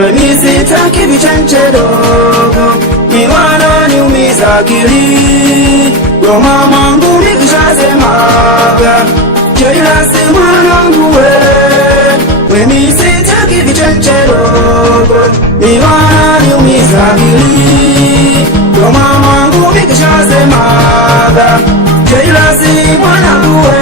Mimi sitaki vichenche dogo, ni wananiumiza akili. Kwa mamangu nikishasemaga, Jaila si mwanangu we. Mimi sitaki vichenche dogo, ni wananiumiza akili. Kwa mamangu nikishasemaga, Jaila si mwanangu we.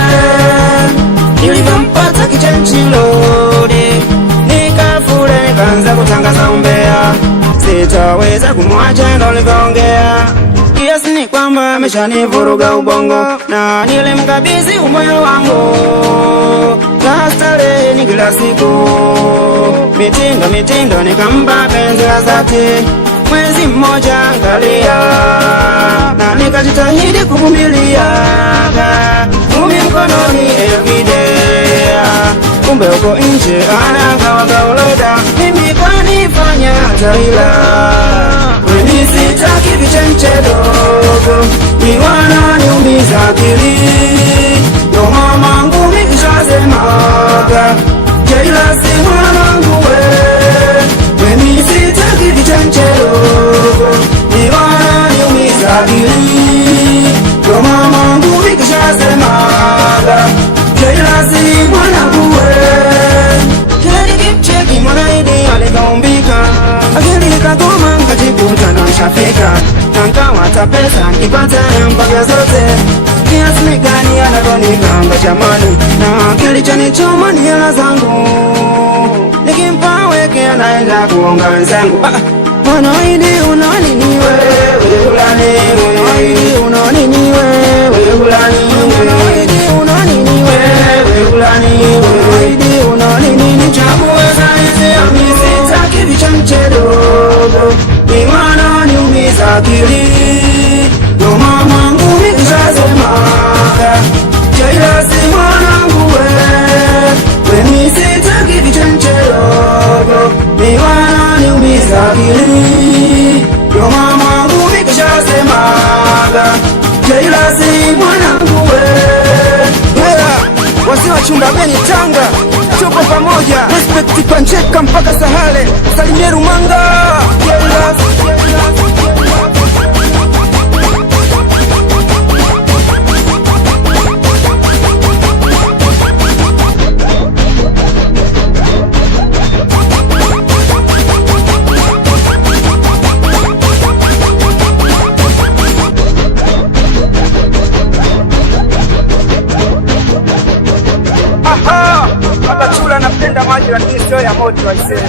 Nilivyompata kichenchilode, nikafura nikaanza kutangaza umbea. Sitaweza kumwacha ndo nilivyoongea, kiasi ni kwamba ameshanivuruga ubongo. Na nilimkabidhi umoyo wangu, kastarehe kila siku. Mitindo nikampa penzi la dhati. Mwezi mmoja angalia, na nikajitahidi kuvumilia. Ngumi mkononi everyday, kumbe uko nje anagawaga uloda. Mimi kanifanya Jaila, mimi sitaki vichenche dogo, ni wananiumiza akili. Ndo mamangu nikishasemaga, Jaila si mwanangu we. Mimi sitaki vichenche dogo, ni wananiumiza akili. Ndo mamangu nikishasemaga, Jaila si mwanangu we. Kila nikimcheki Mwanaidi alikaumbika, akili ikagoma nikajikuta na nishafika. Na nkawata pesa nikipata mpaka zote, kiasi ni gani anavyonipanga jamani. Na kilichonichoma ni hela zangu, nikimpa weke anaenda kuonga wenzangu. Mwanaidi una nini wewe ulani, Mwanaidi una nini wewe ulani, Mwanaidi una nini wewe ulani, Mwanaidi una nini. Nichaguweza hizi mimi sitaki vichenche dogo, ni wananiumiza akili. Ndo mamangu nikishasemaga, Jaila si mwanangu we. Mimi sitaki vichenche dogo, ni wananiumiza akili. Ndo mamangu nikishasemaga, Jaila si mwanangu we. Wazee wa chumba Beni Tanga, tuko pamoja. Respect Pancheka mpaka Sahale, salimie Rumanga. Baba Chula anapenda maji lakini sio ya moto aisee.